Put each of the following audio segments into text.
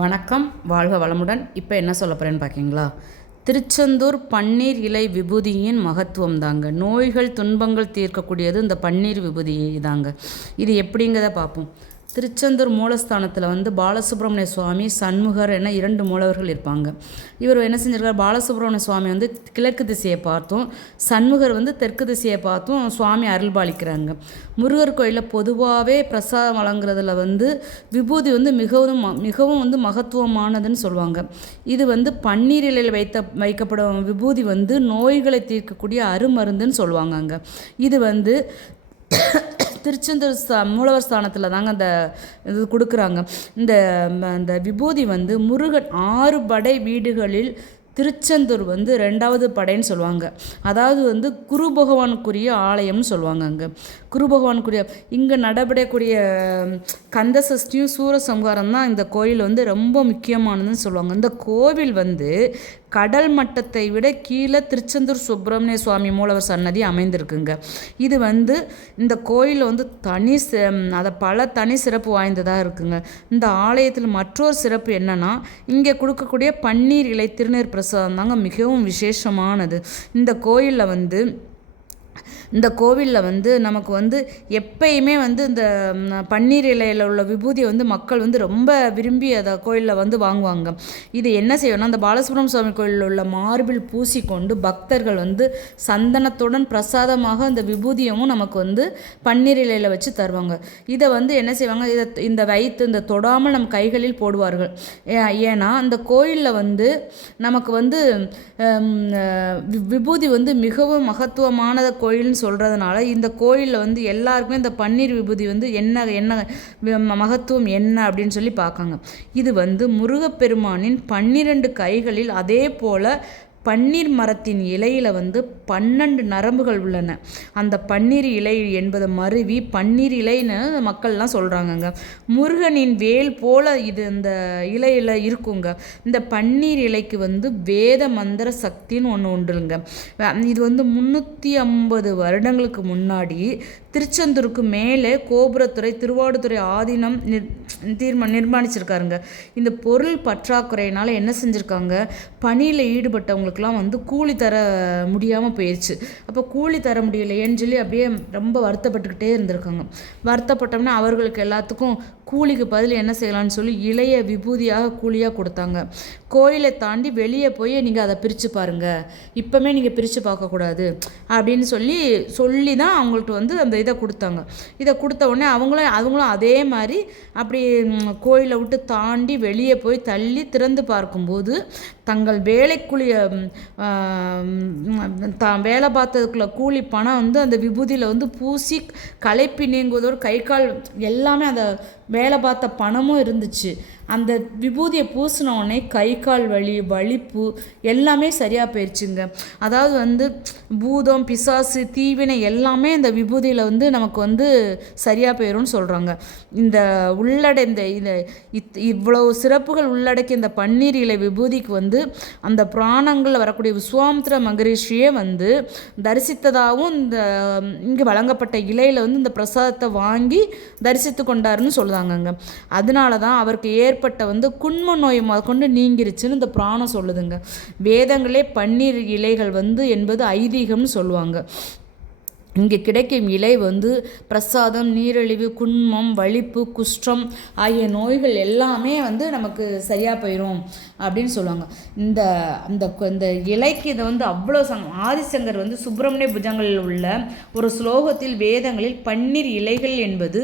வணக்கம் வாழ்க வளமுடன். இப்போ என்ன சொல்ல போகிறேன்னு பார்க்கிங்களா திருச்செந்தூர் பன்னீர் இலை விபூதியின் மகத்துவம் தாங்க நோய்கள் துன்பங்கள் தீர்க்கக்கூடியது இந்த பன்னீர் விபூதி தாங்க. இது எப்படிங்கிறத பார்ப்போம் திருச்செந்தூர் மூலஸ்தானத்தில் வந்து பாலசுப்ரமணிய சுவாமி சண்முகர் என இரண்டு மூலவர்கள் இருப்பாங்க. இவர் என்ன செஞ்சிருக்கார்? பாலசுப்ரமணிய சுவாமி வந்து கிழக்கு திசையை பார்த்தும் சண்முகர் வந்து தெற்கு திசையை பார்த்தும் சுவாமி அருள்பாலிக்கிறாங்க. முருகர் கோயிலில் பொதுவாகவே பிரசாதம் வழங்குறதுல வந்து விபூதி வந்து மிகவும் மிகவும் வந்து மகத்துவமானதுன்னு சொல்லுவாங்க. இது வந்து பன்னீர் இலையில் வைத்த வைக்கப்படும் விபூதி வந்து நோய்களை தீர்க்கக்கூடிய அருமருந்துன்னு சொல்லுவாங்க அங்கே இது வந்து திருச்செந்தூர் ஸ்தா மூலவர் ஸ்தானத்தில் தாங்க அந்த இது கொடுக்குறாங்க. இந்த அந்த விபூதி வந்து முருகன் ஆறு படை வீடுகளில் திருச்செந்தூர் வந்து ரெண்டாவது படைன்னு சொல்லுவாங்க. அதாவது வந்து குரு பகவானுக்குரிய ஆலயம்னு சொல்லுவாங்க அங்கே. குரு பகவானுக்குரிய இங்கே நடைபெறக்கூடிய கந்த சஷ்டியும் சூரசம்ஹாரம் தான் இந்த கோயில் வந்து ரொம்ப முக்கியமானதுன்னு சொல்லுவாங்க. இந்த கோவில் வந்து கடல் மட்டத்தை விட கீழே திருச்செந்தூர் சுப்பிரமணிய சுவாமி மூலவர் சன்னதி அமைந்திருக்குங்க. இது வந்து இந்த கோயிலில் வந்து தனி அதை பல தனி சிறப்பு வாய்ந்ததாக இருக்குங்க. இந்த ஆலயத்தில் மற்றொரு சிறப்பு என்னென்னா இங்கே கொடுக்கக்கூடிய பன்னீர் இலை திருநீர் பிரசாதம் தாங்க மிகவும் விசேஷமானது. இந்த கோயிலில் வந்து இந்த கோவிலில் வந்து நமக்கு வந்து எப்பயுமே வந்து இந்த பன்னீர் இலையில் உள்ள விபூதியை வந்து மக்கள் வந்து ரொம்ப விரும்பி அதை கோயிலில் வந்து வாங்குவாங்க. இது என்ன செய்யணும்னா அந்த பாலசுப்ரமணிய சுவாமி கோயிலில் உள்ள மார்பிள் பூசிக்கொண்டு பக்தர்கள் வந்து சந்தனத்துடன் பிரசாதமாக அந்த விபூதியமும் நமக்கு வந்து பன்னீர் இலையில் வச்சு தருவாங்க. இதை வந்து என்ன செய்வாங்க இதை இந்த வைத்து இந்த தொடாமல் நம் கைகளில் போடுவார்கள். ஏன்னா அந்த கோயிலில் வந்து நமக்கு வந்து விபூதி வந்து மிகவும் மகத்துவமான கோயில்னு சொல்கிறதுனால இந்த கோயிலில் வந்து எல்லாருக்குமே இந்த பன்னீர் விபூதி வந்து என்ன என்ன மகத்துவம் என்ன அப்படின்னு சொல்லி பார்க்காங்க. இது வந்து முருகப்பெருமானின் பன்னிரண்டு கைகளில் அதே போல் பன்னீர் மரத்தின் இலையில் வந்து பன்னெண்டு நரம்புகள் உள்ளன. அந்த பன்னீர் இலை என்பதை மருவி பன்னீர் இலைன்னு மக்கள்லாம் சொல்கிறாங்கங்க முருகனின் வேல் போல் இது இந்த இலையில் இருக்குங்க. இந்த பன்னீர் இலைக்கு வந்து வேத மந்திர சக்தின்னு ஒன்று உண்டுங்க. இது வந்து முந்நூற்றி ஐம்பது வருடங்களுக்கு முன்னாடி திருச்செந்தூருக்கு மேலே கோபுரத்துறை திருவாடுதுறை ஆதீனம் நிர் தீர்மா நிர்மாணிச்சிருக்காருங்க. இந்த பொருள் பற்றாக்குறையினால் என்ன செஞ்சுருக்காங்க? பணியில் ஈடுபட்டவங்களுக்கெல்லாம் வந்து கூலி தர முடியாமல் போயிடுச்சு அப்போ கூலி தர முடியலையேன்னு சொல்லி அப்படியே ரொம்ப வருத்தப்பட்டுக்கிட்டே இருந்திருக்காங்க. வருத்தப்பட்டோம்னா அவர்களுக்கு எல்லாத்துக்கும் கூலிக்கு பதில் என்ன செய்யலாம்னு சொல்லி இளைய விபூதியாக கூலியாக கொடுத்தாங்க. கோயிலை தாண்டி வெளியே போய் நீங்கள் அதை பிரித்து பாருங்கள் இப்போமே நீங்கள் பிரித்து பார்க்கக்கூடாது அப்படின்னு சொல்லி சொல்லி தான் அவங்கள்ட்ட வந்து அந்த இதை கொடுத்தாங்க. இதை கொடுத்த உடனே அவங்களும் அவங்களும் அதே மாதிரி அப்படி கோயிலை விட்டு தாண்டி வெளியே போய் தள்ளி திறந்து பார்க்கும்போது தங்கள் வேலைக்குரிய தான் வேலை பார்த்ததுக்குள்ள கூலி பணம் வந்து அந்த விபூதியில் வந்து பூசி களைப்பி நீங்குவதோடு கை கால் எல்லாமே அந்த வேலை பார்த்த பணமும் இருந்துச்சு. அந்த விபூதியை பூசினோடனே கை கால் வலி வலிப்பு எல்லாமே சரியாக போயிடுச்சுங்க அதாவது வந்து பூதம் பிசாசு தீவினை எல்லாமே இந்த விபூதியில் வந்து நமக்கு வந்து சரியாக போயிடும்னு சொல்கிறாங்க இந்த உள்ளட இந்த இந்த இத் இவ்வளோ சிறப்புகள் உள்ளடக்கிய இந்த பன்னீர் இலை விபூதிக்கு வந்து அந்த புராணங்களில் வரக்கூடிய விஸ்வாமித்ர மகரிஷியே வந்து தரிசித்ததாகவும் இந்த இங்கே வழங்கப்பட்ட இலையில் வந்து இந்த பிரசாதத்தை வாங்கி தரிசித்து கொண்டாருன்னு சொல்லுதாங்கங்க. அதனால தான் அவருக்கு ஏற்பட்ட வந்து குன்ம நோய் கொண்டு நீங்கிருச்சுன்னு இந்த புராணம் சொல்லுதுங்க. வேதங்களே பன்னீர் இலைகள் வந்து என்பது ஐதீகம்னு சொல்லுவாங்க. இங்கே கிடைக்கும் இலை வந்து பிரசாதம் நீரிழிவு குன்மம் வலிப்பு குஷ்டம் ஆகிய நோய்கள் எல்லாமே வந்து நமக்கு சரியாக போயிடும் அப்படின்னு சொல்லுவாங்க. இந்த அந்த இந்த இலைக்கு இதை வந்து அவ்வளோ சங் ஆதிசங்கர் வந்து சுப்பிரமணிய புஜங்களில் உள்ள ஒரு ஸ்லோகத்தில் வேதங்களில் பன்னீர் இலைகள் என்பது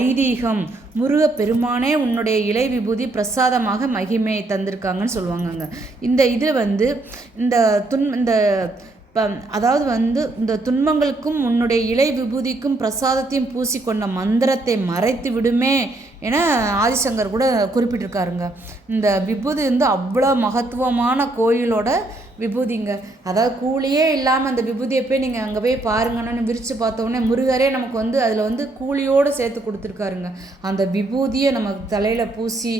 ஐதீகம். முருக பெருமானே உன்னுடைய இலை விபூதி பிரசாதமாக மகிமை தந்திருக்காங்கன்னு சொல்லுவாங்கங்க. இந்த இது வந்து இந்த துன் இந்த இப்போ அதாவது வந்து இந்த துன்பங்களுக்கும் உன்னுடைய இலை விபூதிக்கும் பிரசாதத்தையும் பூசிக்கொண்ட மந்திரத்தை மறைத்து விடுமே என ஆதிசங்கர் கூட குறிப்பிட்டிருக்காருங்க. இந்த விபூதி வந்து அவ்வளோ மகத்துவமான கோயிலோட விபூதிங்க. அதாவது கூலியே இல்லாமல் அந்த விபூதியை போய் நீங்கள் அங்கே போய் பாருங்கன்னு விரித்து பார்த்தோன்னே முருகரே நமக்கு வந்து அதில் வந்து கூலியோடு சேர்த்து கொடுத்துருக்காருங்க. அந்த விபூதியை நம்ம தலையில் பூசி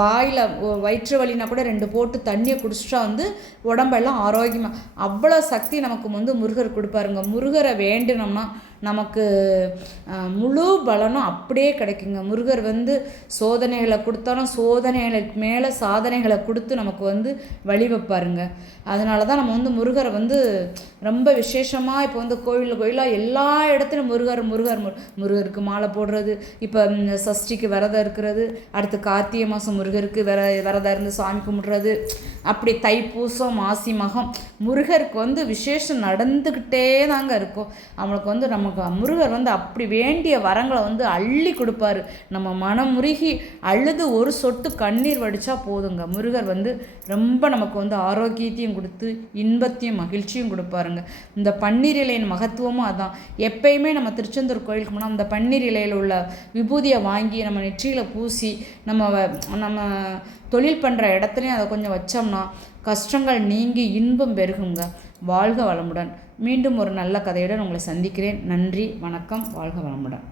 வாயில் வயிற்று வலினா கூட ரெண்டு போட்டு தண்ணியை குடிச்சிட்டா வந்து உடம்பெல்லாம் ஆரோக்கியமாக அவ்வளோ சக்தி நமக்கு வந்து முருகர் கொடுப்பாருங்க. முருகரை வேண்டினோம்னா நமக்கு முழு பலனும் அப்படியே கிடைக்குங்க. முருகர் வந்து சோதனைகளை கொடுத்தாலும் சோதனைகளுக்கு மேலே சாதனைகளை கொடுத்து நமக்கு வந்து வழி வைப்பாருங்க. அதனால தான் நம்ம வந்து முருகரை வந்து ரொம்ப விசேஷமாக இப்போ வந்து கோயில் கோயிலாக எல்லா இடத்துலையும் முருகர் முருகர் முருகருக்கு மாலை போடுறது இப்போ சஷ்டிக்கு விரதம் இருக்கிறது அடுத்து கார்த்திகை மாதம் முருகருக்கு விர விரதம் இருந்து சாமி கும்பிட்றது அப்படி தைப்பூசம் மாசி மகம் முருகருக்கு வந்து விசேஷம் நடந்துக்கிட்டே தாங்க இருக்கும். அவனுக்கு வந்து நம்ம நமக்கு முருகர் வந்து அப்படி வேண்டிய வரங்களை வந்து அள்ளி கொடுப்பாரு. நம்ம மனம் முருகி அழுது ஒரு சொட்டு கண்ணீர் வடித்தா போதுங்க. முருகர் வந்து ரொம்ப நமக்கு வந்து ஆரோக்கியத்தையும் கொடுத்து இன்பத்தையும் மகிழ்ச்சியும் கொடுப்பாருங்க. இந்த பன்னீர் இலையின் மகத்துவமும் அதான். எப்பயுமே நம்ம திருச்செந்தூர் கோயிலுக்கு போனால் அந்த பன்னீர் இலையில் உள்ள விபூதியை வாங்கி நம்ம நெற்றியில் பூசி நம்ம நம்ம தொழில் பண்ணுற இடத்துலையும் அதை கொஞ்சம் வச்சோம்னா கஷ்டங்கள் நீங்கி இன்பம் பெருகுங்க. வாழ்க வளமுடன். மீண்டும் ஒரு நல்ல கதையுடன் உங்களை சந்திக்கிறேன். நன்றி வணக்கம் வாழ்க வளமுடன்.